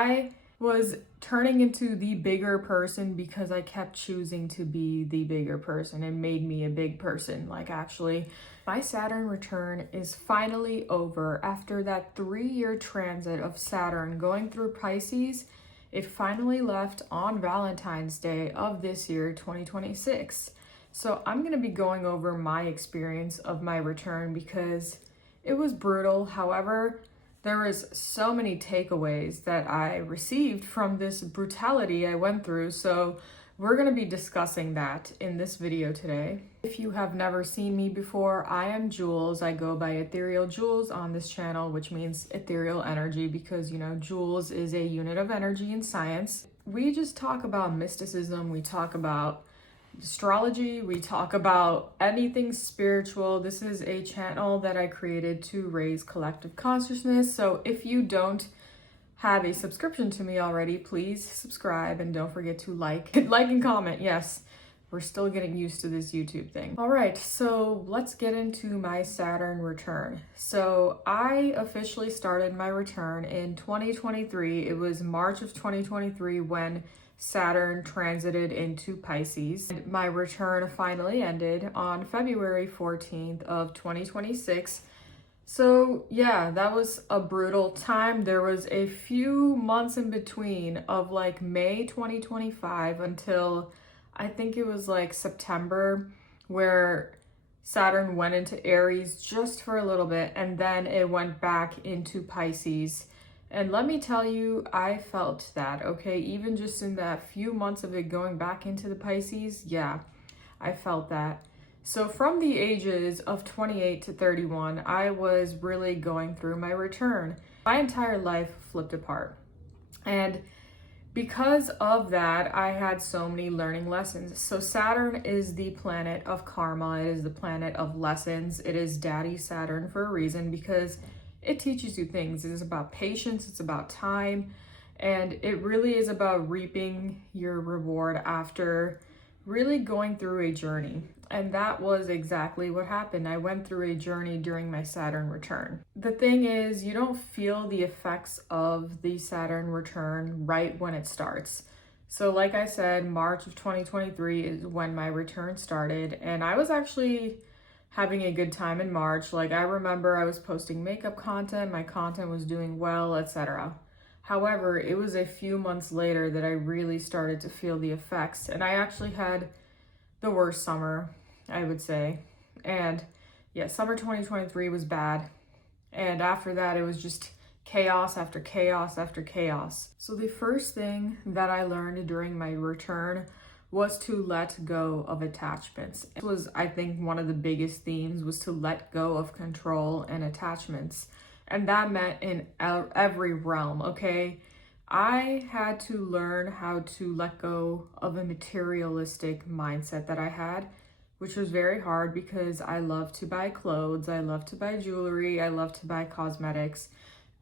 I was turning into the bigger person because I kept choosing to be the bigger person. It made me a big person. Like, actually, my Saturn return is finally over. After that 3-year transit of Saturn going through Pisces, it finally left on Valentine's Day of this year, 2026. So I'm going to be going over my experience of my return because it was brutal. However, there was so many takeaways that I received from this brutality I went through. So we're going to be discussing that in this video today. If you have never seen me before, I am Jules. I go by Ethereal Jules on this channel, which means ethereal energy because, you know, Jules is a unit of energy in science. We just talk about mysticism. We talk about astrology, we talk about anything spiritual. This is a channel that I created to raise collective consciousness. So if you don't have a subscription to me already, please subscribe and don't forget to like and comment. Yes, we're still getting used to this YouTube thing. All right, so let's get into my Saturn return. So I officially started my return in 2023. It was March of 2023 when Saturn transited into Pisces. And my return finally ended on February 14th of 2026. So yeah, that was a brutal time. There was a few months in between of like May 2025 until I think it was like September where Saturn went into Aries just for a little bit and then it went back into Pisces. And let me tell you, I felt that, okay? Even just in that few months of it going back into the Pisces, yeah, I felt that. So from the ages of 28 to 31, I was really going through my return. My entire life flipped apart. And because of that, I had so many learning lessons. So Saturn is the planet of karma. It is the planet of lessons. It is Daddy Saturn for a reason because it teaches you things. It is about patience, it's about time, and it really is about reaping your reward after really going through a journey. And that was exactly what happened. I went through a journey during my Saturn return. The thing is, you don't feel the effects of the Saturn return right when it starts. So like I said, March of 2023 is when my return started, and I was actually having a good time in March. Like, I remember I was posting makeup content, my content was doing well, etc. However, it was a few months later that I really started to feel the effects, and I actually had the worst summer, I would say. And yeah, summer 2023 was bad. And after that, it was just chaos after chaos after chaos. So the first thing that I learned during my return was to let go of attachments. It was, I think, one of the biggest themes was to let go of control and attachments. And that meant in every realm, okay? I had to learn how to let go of a materialistic mindset that I had, which was very hard because I love to buy clothes, I love to buy jewelry, I love to buy cosmetics,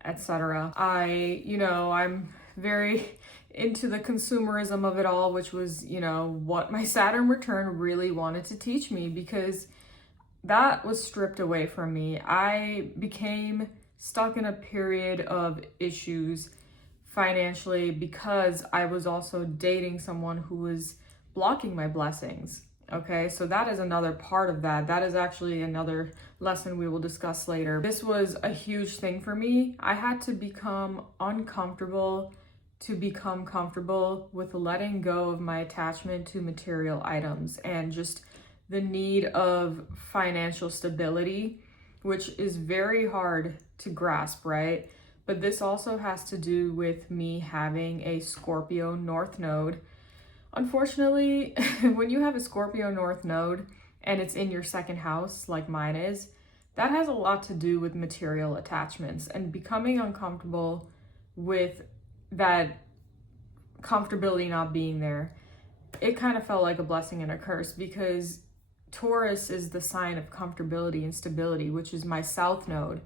etc. I'm very into the consumerism of it all, which was, what my Saturn return really wanted to teach me, because that was stripped away from me. I became stuck in a period of issues financially because I was also dating someone who was blocking my blessings. Okay, so that is another part of that. That is actually another lesson we will discuss later. This was a huge thing for me. I had to become uncomfortable to become comfortable with letting go of my attachment to material items and just the need of financial stability, which is very hard to grasp, right? But this also has to do with me having a Scorpio North Node. Unfortunately, when you have a Scorpio North Node and it's in your second house, like mine is, that has a lot to do with material attachments and becoming uncomfortable with that comfortability not being there. It kind of felt like a blessing and a curse because Taurus is the sign of comfortability and stability, which is my South Node.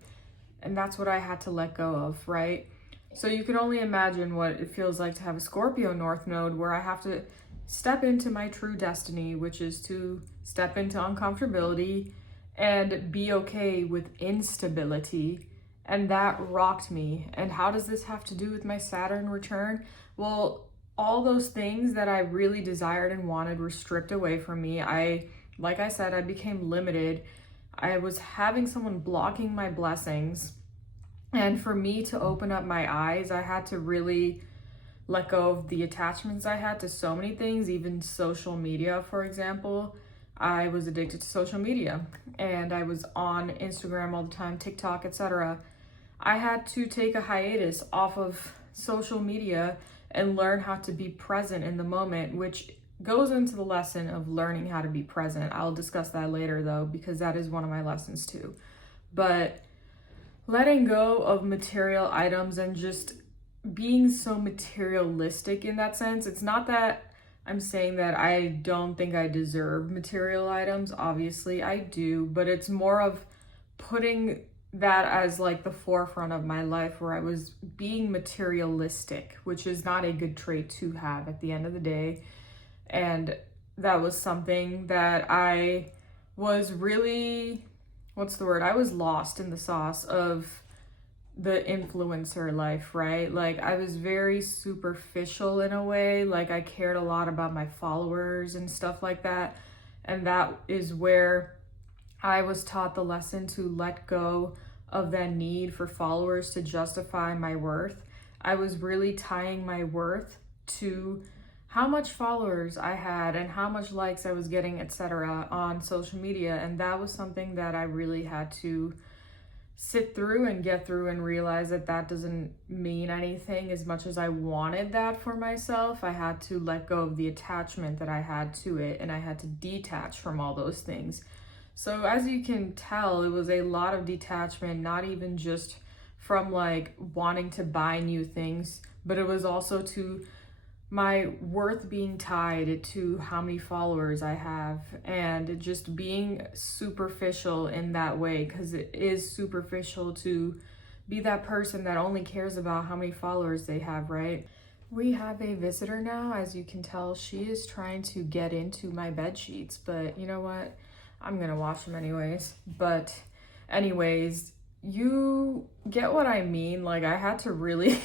And that's what I had to let go of, right? So you can only imagine what it feels like to have a Scorpio North Node where I have to step into my true destiny, which is to step into uncomfortability and be okay with instability And that rocked me. And how does this have to do with my Saturn return? Well, all those things that I really desired and wanted were stripped away from me. Like I said, I became limited. I was having someone blocking my blessings. And for me to open up my eyes, I had to really let go of the attachments I had to so many things, even social media, for example. I was addicted to social media and I was on Instagram all the time, TikTok, etc. I had to take a hiatus off of social media and learn how to be present in the moment, which goes into the lesson of learning how to be present. I'll discuss that later though, because that is one of my lessons too. But letting go of material items and just being so materialistic in that sense. It's not that I'm saying that I don't think I deserve material items. Obviously, I do, but it's more of putting that as like the forefront of my life where I was being materialistic, which is not a good trait to have at the end of the day. And that was something that I was really, I was lost in the sauce of the influencer life, right? Like I was very superficial in a way. Like I cared a lot about my followers and stuff like that. And that is where I was taught the lesson to let go of that need for followers to justify my worth. I was really tying my worth to how much followers I had and how much likes I was getting, etc. on social media. And that was something that I really had to sit through and get through and realize that that doesn't mean anything as much as I wanted that for myself. I had to let go of the attachment that I had to it and I had to detach from all those things. So as you can tell, it was a lot of detachment, not even just from like wanting to buy new things, but it was also to my worth being tied to how many followers I have and just being superficial in that way, because it is superficial to be that person that only cares about how many followers they have, right? We have a visitor now. As you can tell, she is trying to get into my bed sheets, but you know what? I'm gonna wash them anyways. But anyways, you get what I mean. Like I had to really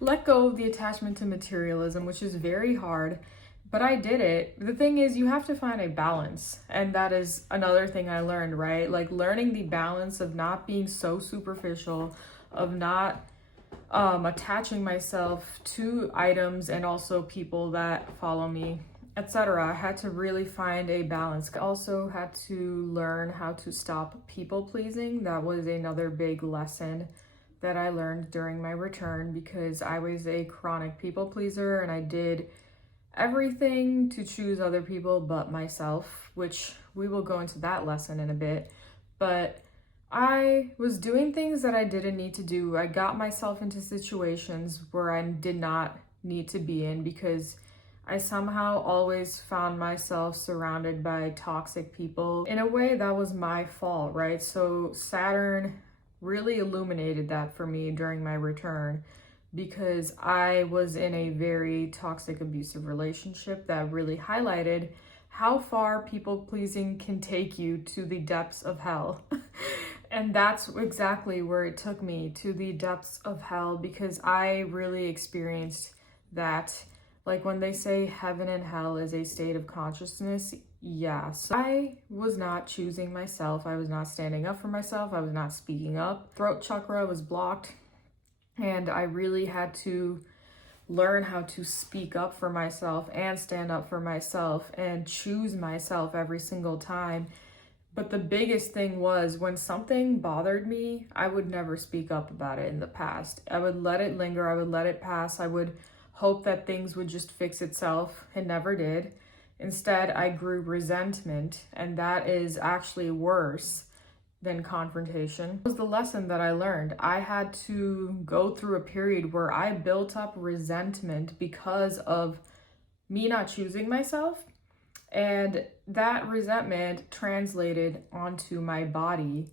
let go of the attachment to materialism, which is very hard, but I did it. The thing is, you have to find a balance, and that is another thing I learned, right? Like learning the balance of not being so superficial, of not attaching myself to items and also people that follow me, etc. I had to really find a balance. I also had to learn how to stop people pleasing. That was another big lesson that I learned during my return, because I was a chronic people pleaser and I did everything to choose other people but myself, which we will go into that lesson in a bit. But I was doing things that I didn't need to do. I got myself into situations where I did not need to be in because I somehow always found myself surrounded by toxic people. In a way, that was my fault, right? So Saturn really illuminated that for me during my return, because I was in a very toxic, abusive relationship that really highlighted how far people pleasing can take you to the depths of hell. And that's exactly where it took me, to the depths of hell, because I really experienced that. Like when they say heaven and hell is a state of consciousness, yeah. So I was not choosing myself. I was not standing up for myself. I was not speaking up. Throat chakra was blocked. And I really had to learn how to speak up for myself and stand up for myself and choose myself every single time. But the biggest thing was, when something bothered me, I would never speak up about it in the past. I would let it linger. I would let it pass. I would hope that things would just fix itself. It never did. Instead, I grew resentment, and that is actually worse than confrontation. It was the lesson that I learned. I had to go through a period where I built up resentment because of me not choosing myself, and that resentment translated onto my body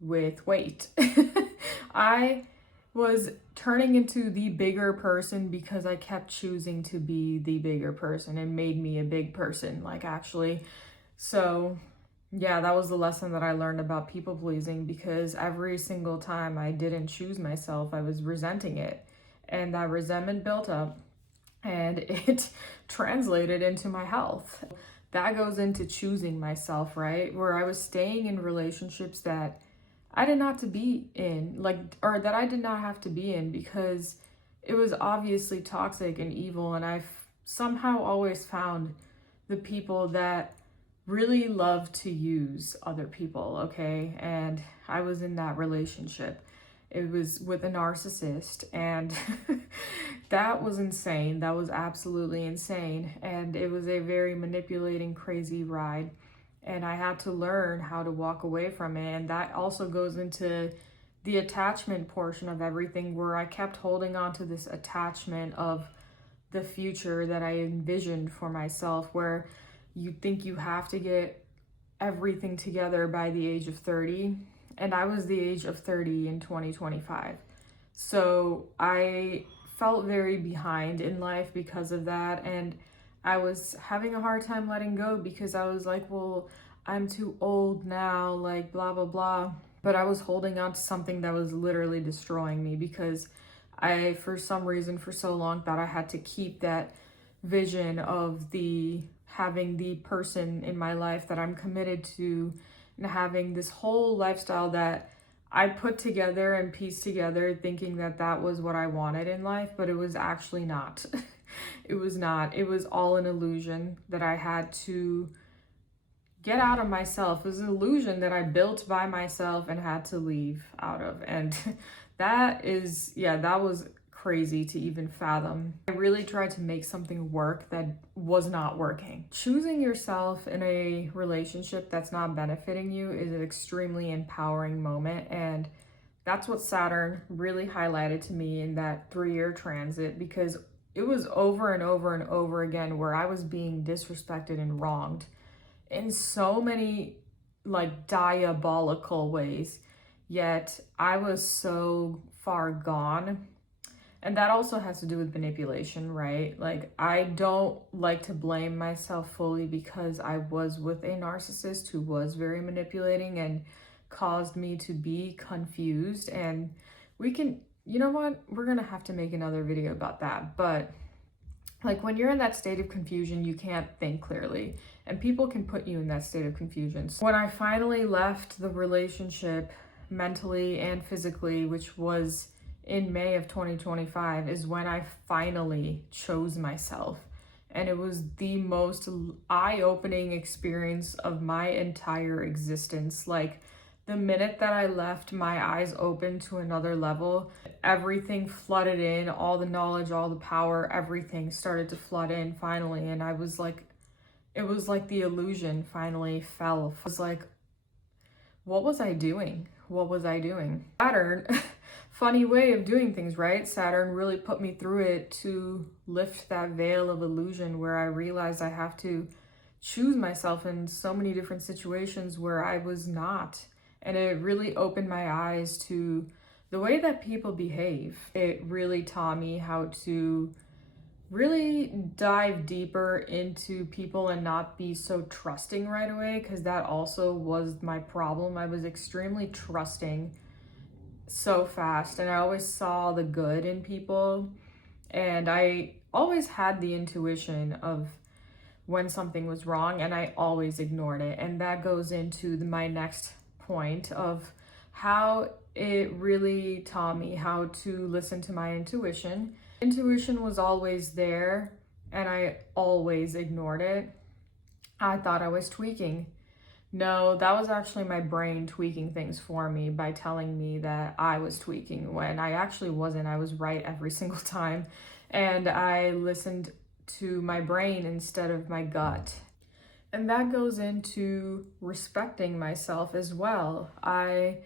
with weight. I was turning into the bigger person because I kept choosing to be the bigger person and made me a big person, like actually. So Yeah, that was the lesson that I learned about people pleasing, because every single time I didn't choose myself, I was resenting it. And that resentment built up and it translated into my health. That goes into choosing myself, right? Where I was staying in relationships that I did not to be in, like, or that I did not have to be in, because it was obviously toxic and evil. And I've somehow always found the people that really love to use other people, okay? And I was in that relationship. It was with a narcissist, and that was insane. That was absolutely insane. And it was a very manipulating, crazy ride. And I had to learn how to walk away from it. And that also goes into the attachment portion of everything, where I kept holding on to this attachment of the future that I envisioned for myself, where you think you have to get everything together by the age of 30. And I was the age of 30 in 2025. So I felt very behind in life because of that. And I was having a hard time letting go, because I was like, well, I'm too old now, like blah, blah, blah. But I was holding on to something that was literally destroying me, because I, for some reason, for so long, thought I had to keep that vision of the having the person in my life that I'm committed to, and having this whole lifestyle that I put together and pieced together, thinking that that was what I wanted in life, but it was actually not. It was not. It was all an illusion that I had to get out of myself. It was an illusion that I built by myself and had to leave out of. And that is, yeah, that was crazy to even fathom. I really tried to make something work that was not working. Choosing yourself in a relationship that's not benefiting you is an extremely empowering moment. And that's what Saturn really highlighted to me in that 3-year transit, because it was over and over and over again where I was being disrespected and wronged in so many like diabolical ways, yet I was so far gone. And that also has to do with manipulation, right? Like, I don't like to blame myself fully, because I was with a narcissist who was very manipulating and caused me to be confused. And we can, you know what, we're gonna have to make another video about that. But like, when you're in that state of confusion, you can't think clearly, and people can put you in that state of confusion. So when I finally left the relationship mentally and physically, which was in May of 2025, is when I finally chose myself. And it was the most eye-opening experience of my entire existence. Like, the minute that I left, my eyes opened to another level. Everything flooded in, all the knowledge, all the power, everything started to flood in finally. And I was like, it was like the illusion finally fell. It was like, what was I doing? What was I doing? Saturn, funny way of doing things, right? Saturn really put me through it to lift that veil of illusion, where I realized I have to choose myself in so many different situations where I was not. And it really opened my eyes to the way that people behave. It really taught me how to really dive deeper into people and not be so trusting right away, because that also was my problem. I was extremely trusting so fast, and I always saw the good in people, and I always had the intuition of when something was wrong, and I always ignored it. And that goes into my next point of how it really taught me how to listen to my intuition. Intuition was always there, and I always ignored it. I thought I was tweaking. No, that was actually my brain tweaking things for me by telling me that I was tweaking, when I actually wasn't. I was right every single time. And I listened to my brain instead of my gut. And that goes into respecting myself as well. I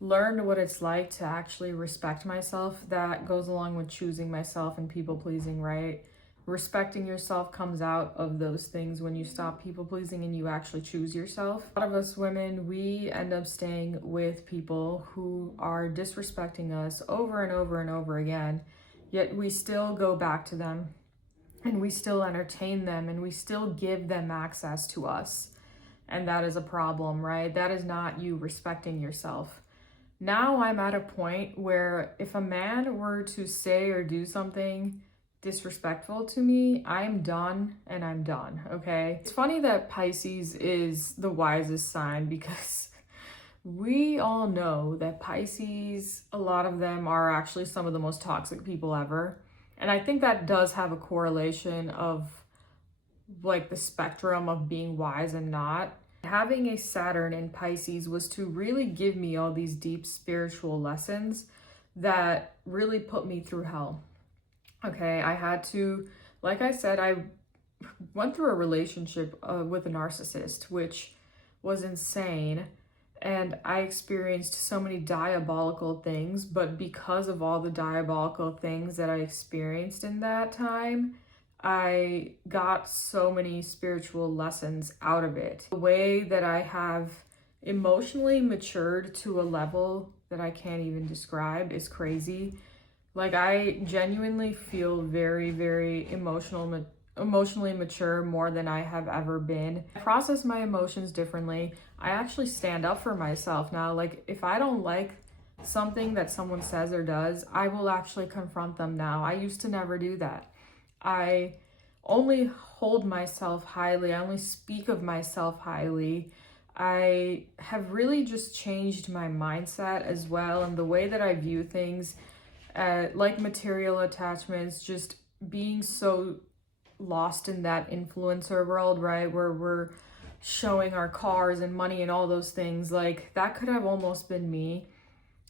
learned what it's like to actually respect myself. That goes along with choosing myself and people pleasing, right? Respecting yourself comes out of those things when you stop people pleasing and you actually choose yourself. A lot of us women, we end up staying with people who are disrespecting us over and over and over again, yet we still go back to them, and we still entertain them, and we still give them access to us. And that is a problem, right? That is not you respecting yourself. Now I'm at a point where if a man were to say or do something disrespectful to me, I'm done and I'm done, okay? It's funny that Pisces is the wisest sign because we all know that Pisces, a lot of them are actually some of the most toxic people ever. And I think that does have a correlation of like the spectrum of being wise and not. Having a Saturn in Pisces was to really give me all these deep spiritual lessons that really put me through hell. Okay, I had to, like I said, I went through a relationship with a narcissist, which was insane. And I experienced so many diabolical things, but because of all the diabolical things that I experienced in that time, I got so many spiritual lessons out of it. The way that I have emotionally matured to a level that I can't even describe is crazy. Like, I genuinely feel very, very emotionally mature more than I have ever been. I process my emotions differently. I actually stand up for myself now. Like, if I don't like something that someone says or does, I will actually confront them now. I used to never do that. I only hold myself highly. I only speak of myself highly. I have really just changed my mindset as well, and the way that I view things, like material attachments, just being so lost in that influencer world, right? Where we're showing our cars and money and all those things. Like, that could have almost been me.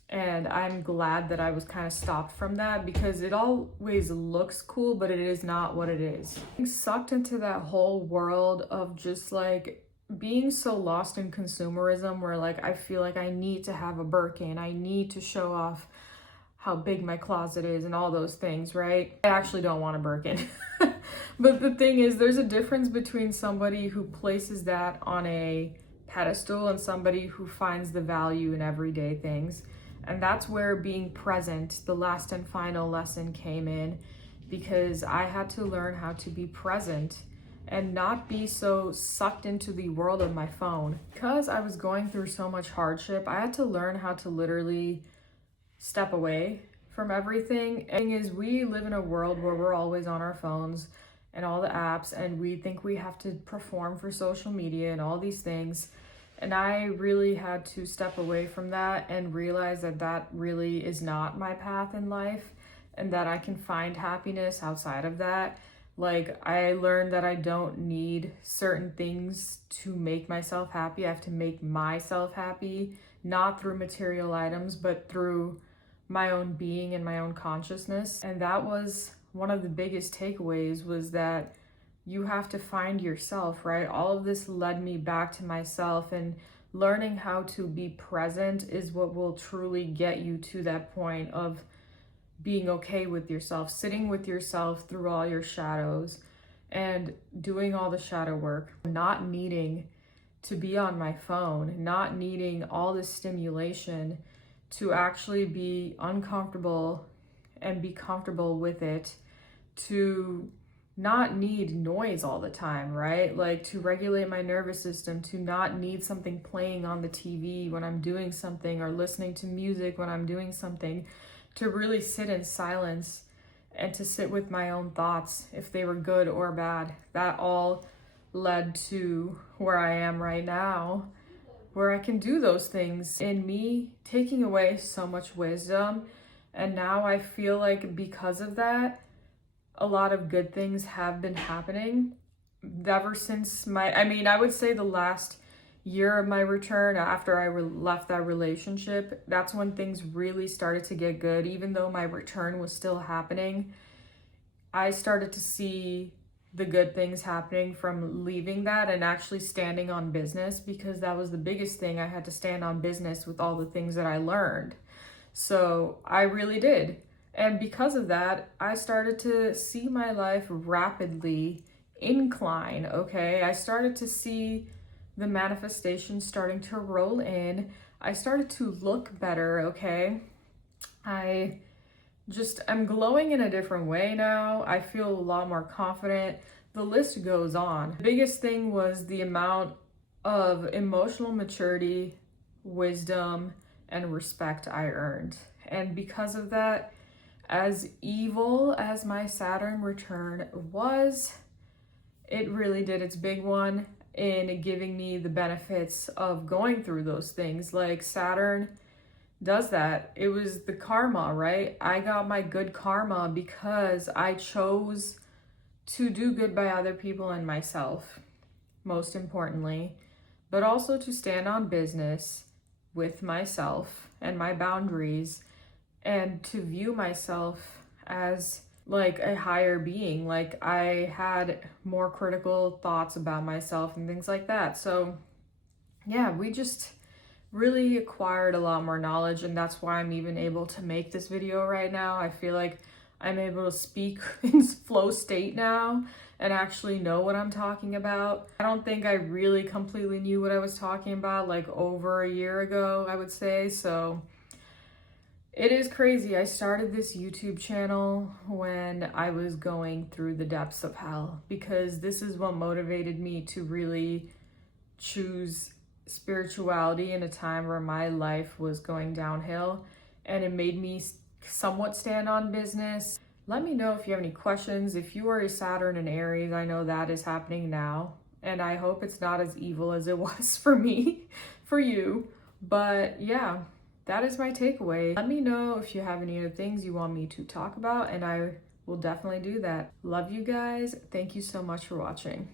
And I'm glad that I was kind of stopped from that because it always looks cool, but it is not what it is. Being sucked into that whole world of just like being so lost in consumerism where like I feel like I need to have a Birkin, I need to show off how big my closet is and all those things, right? I actually don't want a Birkin. But the thing is, there's a difference between somebody who places that on a pedestal and somebody who finds the value in everyday things. And that's where being present, the last and final lesson, came in, because I had to learn how to be present and not be so sucked into the world of my phone. Because I was going through so much hardship, I had to learn how to literally step away from everything. And the thing is, we live in a world where we're always on our phones and all the apps, and we think we have to perform for social media and all these things. And I really had to step away from that and realize that that really is not my path in life, and that I can find happiness outside of that. Like, I learned that I don't need certain things to make myself happy. I have to make myself happy, not through material items, but through my own being and my own consciousness. And that was one of the biggest takeaways, was that you have to find yourself, right? All of this led me back to myself, and learning how to be present is what will truly get you to that point of being okay with yourself, sitting with yourself through all your shadows and doing all the shadow work, not needing to be on my phone, not needing all this stimulation to actually be uncomfortable and be comfortable with it, to not need noise all the time, right? Like, to regulate my nervous system, to not need something playing on the TV when I'm doing something, or listening to music when I'm doing something, to really sit in silence and to sit with my own thoughts, if they were good or bad. That all led to where I am right now, where I can do those things, in me taking away so much wisdom. And now I feel like because of that, a lot of good things have been happening ever since I would say the last year of my return, after I left that relationship. That's when things really started to get good. Even though my return was still happening, I started to see the good things happening from leaving that and actually standing on business, because that was the biggest thing. I had to stand on business with all the things that I learned. So I really did. And because of that, I started to see my life rapidly incline, okay? I started to see the manifestation starting to roll in. I started to look better, okay? I'm glowing in a different way now. I feel a lot more confident. The list goes on. The biggest thing was the amount of emotional maturity, wisdom, and respect I earned. And because of that, as evil as my Saturn return was, it really did its big one in giving me the benefits of going through those things. Like Saturn does that. It was the karma, right? I got my good karma because I chose to do good by other people and myself, most importantly, but also to stand on business with myself and my boundaries, and to view myself as like a higher being. Like I had more critical thoughts about myself and things like that. So yeah, we just really acquired a lot more knowledge, and that's why I'm even able to make this video right now. I feel like I'm able to speak in flow state now and actually know what I'm talking about. I don't think I really completely knew what I was talking about like over a year ago, I would say. So it is crazy. I started this YouTube channel when I was going through the depths of hell, because this is what motivated me to really choose spirituality in a time where my life was going downhill, and it made me somewhat stand on business. Let me know if you have any questions. If you are a Saturn in Aries, I know that is happening now, and I hope it's not as evil as it was for me, for you. But yeah, that is my takeaway. Let me know if you have any other things you want me to talk about, and I will definitely do that. Love you guys. Thank you so much for watching.